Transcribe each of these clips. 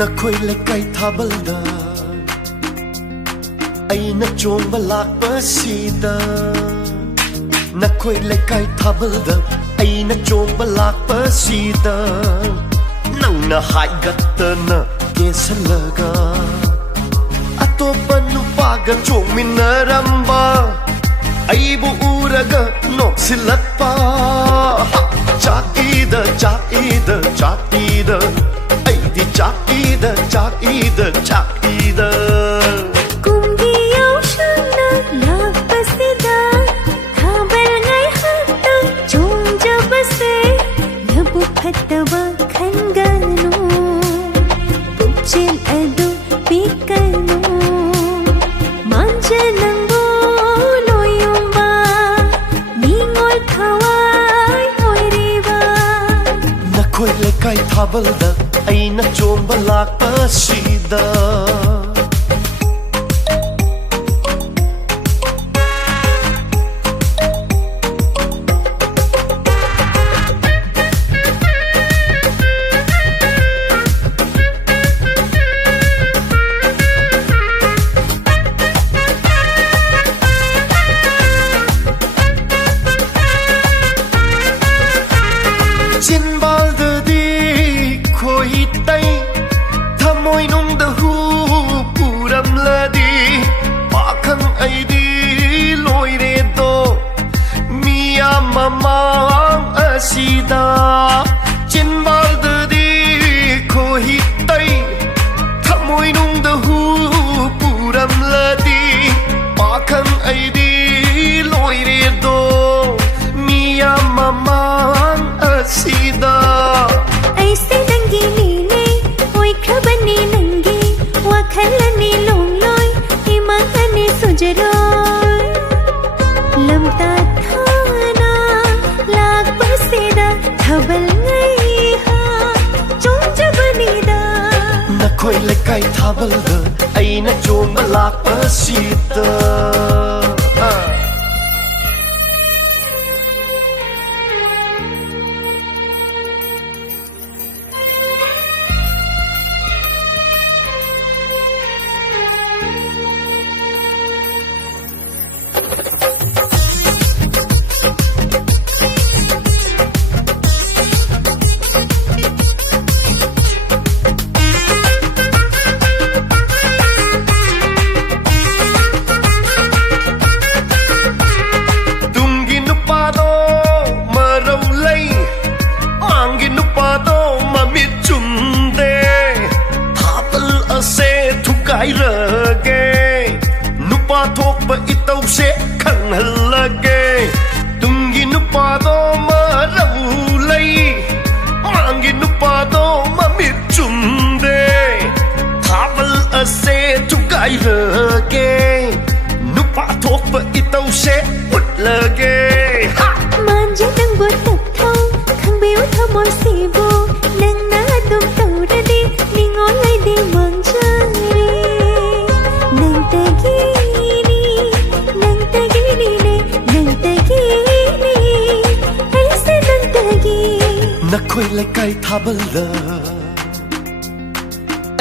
नखोई लेकाई थाबलदा अइना चोंबा लाक्पसीदा नखोई लेकाई थाबलदा अइना चोंबा लाक्पसीदा नंगना हाइगत्तना केसलगा अतोप्पा नुपागा चोंमिन्नरंबा अइबु उरगा नोक्सिल्लप्पा चाकीदा चाकीदा चाकीदा अइदी चाकीदा चाकीदा चाकीदा फतवा खंगनो पुचेल अदु पिकनो मांजनंगो लोयुंबा नींगोल खवाई होइरिबा नखोई लेकाई थाबलदा अइना चोंबा लाक्पसीदा चिनबालददी खोई तै थमोई नुंगदा हु पुरमलदी पाखंग अइदी लोइरे दो मिया ममांग असीदा चिनबालददी खोई तै थमोई नुंगदा हु पुरमलदी पाखंग अइदी लोइरे दो मिया ममांग सीधा ऐसे नंगी नीले ओई खबनी नंगी वखलनी लोंगलोय इमाकने सुजरोय लमता थाना लाग बसेदा थबल गई हा चोंज बनीदा नखोई लेकाई थाबलदा अइना चोंबा लाक्पसीदा नुपा थोकपा इतौ से खंगहल्लगे तुंगी नुपादो मरौ लई मांगी नुपादो ममित चुमदे थाबल असे थुकाइरगे नुपा थोकपा इतौ से उठलगे मांजे नंगबो तपथौ खंबेउ थमो सिबो नंगना दुम तौरदे निंगोलाइदे मांजारे नखोई लेकाई थाबलदा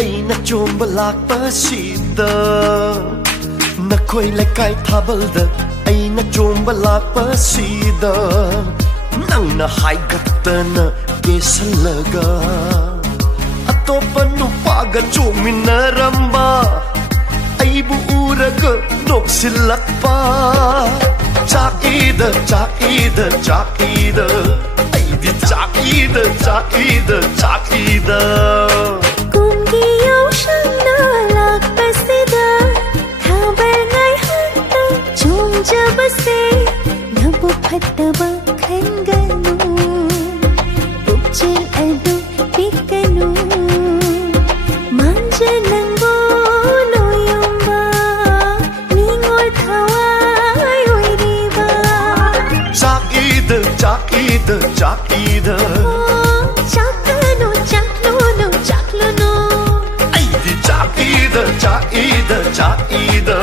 अइना चोंबा लाक्पसीदा नखोई लेकाई थाबलदा अइना चोंबा लाक्पसीदा नंगना हाइगत्तना केसलगा अतोप्पा नुपागा चोंमिन्नरंबा अइबु उरगा नोक्सिल्लप्पा चाकीदा चाकीदा चाकीदा अइदी चाकीदा चाकीदा चाकीदा कुंगियों शंना लाक्पसीदा थाबल गई हत्ता चोंज बसे नबु फतवा खंगनो पुचेल अदु पिकनो मांजनंगो लोयुंबा नींगोल खवाई होइरिबा चाकीदा चाकीदा चाकीदा चाकनो चाकलोनो चाकलोनो अइदी चाकीदा चाकीदा चाकीदा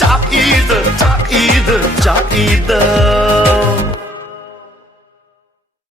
चाकीदा चाकीदा चाकीदा